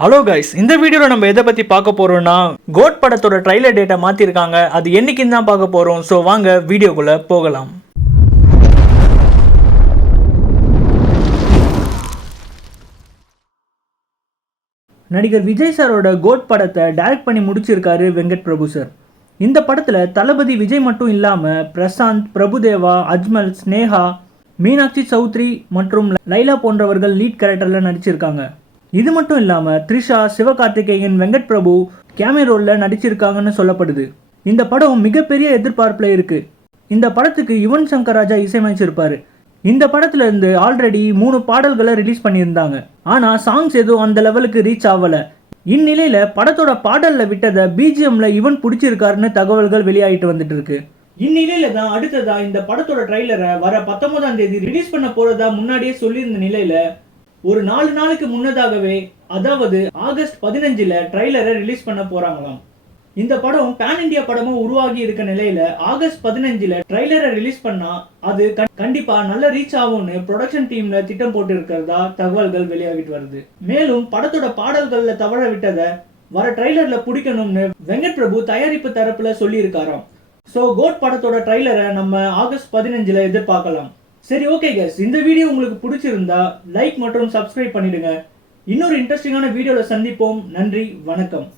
Hello guys, இந்த வீடியோவில் நம்ம எதை பற்றி பார்க்க போகிறோம்னா கோட் படத்தோட ட்ரைலர் டேட்டை மாற்றிருக்காங்க. அது என்னைக்குன்னு தான் பார்க்க போகிறோம். ஸோ வாங்க வீடியோக்குள்ளே போகலாம். நடிகர் விஜய் சாரோட கோட் படத்தை டைரக்ட் பண்ணி முடிச்சிருக்காரு வெங்கட் பிரபு சார். இந்த படத்தில் தளபதி விஜய் மட்டும் இல்லாமல் பிரசாந்த், பிரபுதேவா, அஜ்மல், ஸ்னேகா, மீனாட்சி சௌத்ரி மற்றும் லைலா போன்றவர்கள் லீட் கேரக்டரில் நடிச்சிருக்காங்க. இது மட்டும் இல்லாமல் த்ரிஷா, சிவகார்த்திகேயன், வெங்கட் பிரபு கேமியோ ரோலில் நடிச்சிருக்காங்கன்னு சொல்லப்படுது. இந்த படம் மிகப்பெரிய எதிர்பார்ப்பில் இருக்குது. இந்த படத்துக்கு யுவன் சங்கர் ராஜா இசையமைச்சிருப்பாரு. இந்த படத்துல இருந்து ஆல்ரெடி 3 பாடல்களை ரிலீஸ் பண்ணியிருந்தாங்க. ஆனால் சாங்ஸ் எதுவும் அந்த லெவலுக்கு ரீச் ஆகலை. இந்நிலையில் படத்தோட பாடலில் விட்டதை பிஜிஎம்ல யுவன் பிடிச்சிருக்காருன்னு தகவல்கள் வெளியாகிட்டு வந்துட்டு இருக்கு. இந்நிலையில தான் அடுத்ததா இந்த படத்தோட ட்ரைலரை வர 19ஆம் தேதி ரிலீஸ் பண்ண போறதா முன்னாடியே சொல்லியிருந்த நிலையில ஒரு 4 நாளுக்கு முன்னதாகவே, அதாவது ஆகஸ்ட் 15 ட்ரைலரை ரிலீஸ் பண்ண போறாங்களாம். இந்த படம் பேன் இந்தியா படமும் உருவாகி இருக்க நிலையில ஆகஸ்ட் 15 ட்ரைலரை ரிலீஸ் பண்ணா அது கண்டிப்பா நல்ல ரீச் ஆகும்னு ப்ரொடக்ஷன் டீம்ல திட்டம் போட்டு இருக்கிறதா தகவல்கள் வெளியாகிட்டு வருது. மேலும் படத்தோட பாடல்கள்ல தவற விட்டதை வர ட்ரைலர்ல பிடிக்கணும்னு வெங்கட் பிரபு தயாரிப்பு தரப்புல சொல்லி இருக்காராம். ஸோ கோட் படத்தோட ட்ரைலரை நம்ம ஆகஸ்ட் 15 எதிர்பார்க்கலாம். சரி, ஓகே கைஸ், இந்த வீடியோ உங்களுக்கு பிடிச்சிருந்தா லைக் மற்றும் சப்ஸ்கிரைப் பண்ணிடுங்க. இன்னொரு இன்ட்ரெஸ்டிங்கான வீடியோவில் சந்திப்போம். நன்றி, வணக்கம்.